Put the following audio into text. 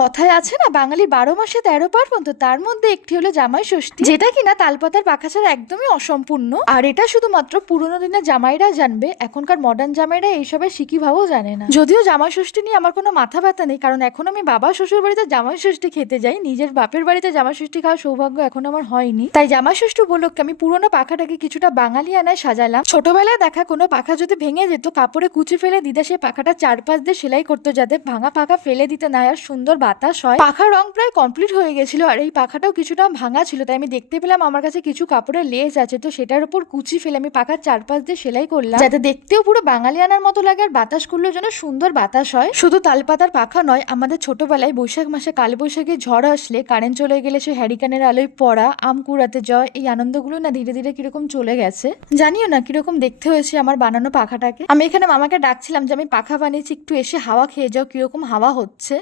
কথায় আছে না, বাঙালি বারো মাসে তেরো পার্বণ, তো তার মধ্যে একটি হলো জামাই ষষ্ঠী। যেটা কিনা তালপাতার পাখা ছাড়া একদমই অসম্পূর্ণ। আর এটা শুধুমাত্র পুরোনো দিনের জামাইরা জানবে, এখনকার মডার্ন জামাইরা এইসবের সিকি ভাবও জানে না। যদিও জামাই ষষ্ঠী নিয়ে আমার কোনো মাথা ব্যথা নেই, কারণ এখন আমি বাবা শ্বশুর বাড়িতে জামাই ষষ্ঠী খেতে যাই, নিজের বাপের বাড়িতে জামাই ষষ্ঠী খাওয়ার সৌভাগ্য এখন আমার হয়নি। তাই জামাই ষষ্ঠী উপলক্ষে আমি পুরোনো পাখাটাকে কিছুটা বাঙালি আনায় সাজালাম। ছোটবেলায় দেখা কোনো পাখা যদি ভেঙে যেত, কাপড়ে কুচি ফেলে দিদা সেই পাখাটা চারপাশ দিয়ে সেলাই করতো যাতে ভাঙা পাখা ফেলে দিতে না আর সুন্দর বাতাস হয়। পাখার রং প্রায় কমপ্লিট হয়ে গেছিল আর এই পাখাটাও কিছুটা ভাঙা ছিল, তাই আমি দেখতে পেলাম আমার কাছে কিছু কাপড়ের লেস আছে, তো সেটার উপর কুচি ফেলে আমি পাখার চারপাশ দিয়ে সেলাই করলাম। যাতে দেখতেও পুরো বাঙালি আনার মতো লাগে আর বাতাস করলেও যেন সুন্দর বাতাস হয়। শুধু তালপাতার পাখা নয়, আমাদের ছোটবেলায় বৈশাখ মাসে কাল বৈশাখী ঝড় আসলে কারেন্ট চলে গেলে সে হ্যারিকানের আলোয় পড়া, আম কুড়াতে যাওয়া, এই আনন্দগুলো না ধীরে ধীরে কীরকম চলে গেছে। জানিও না কীরকম দেখতে হয়েছে আমার বানানো পাখাটাকে। আমি এখানে মামাকে ডাকছিলাম যে, আমি পাখা বানিয়েছি, একটু এসে হাওয়া খেয়ে যাও, কীরকম হাওয়া হচ্ছে?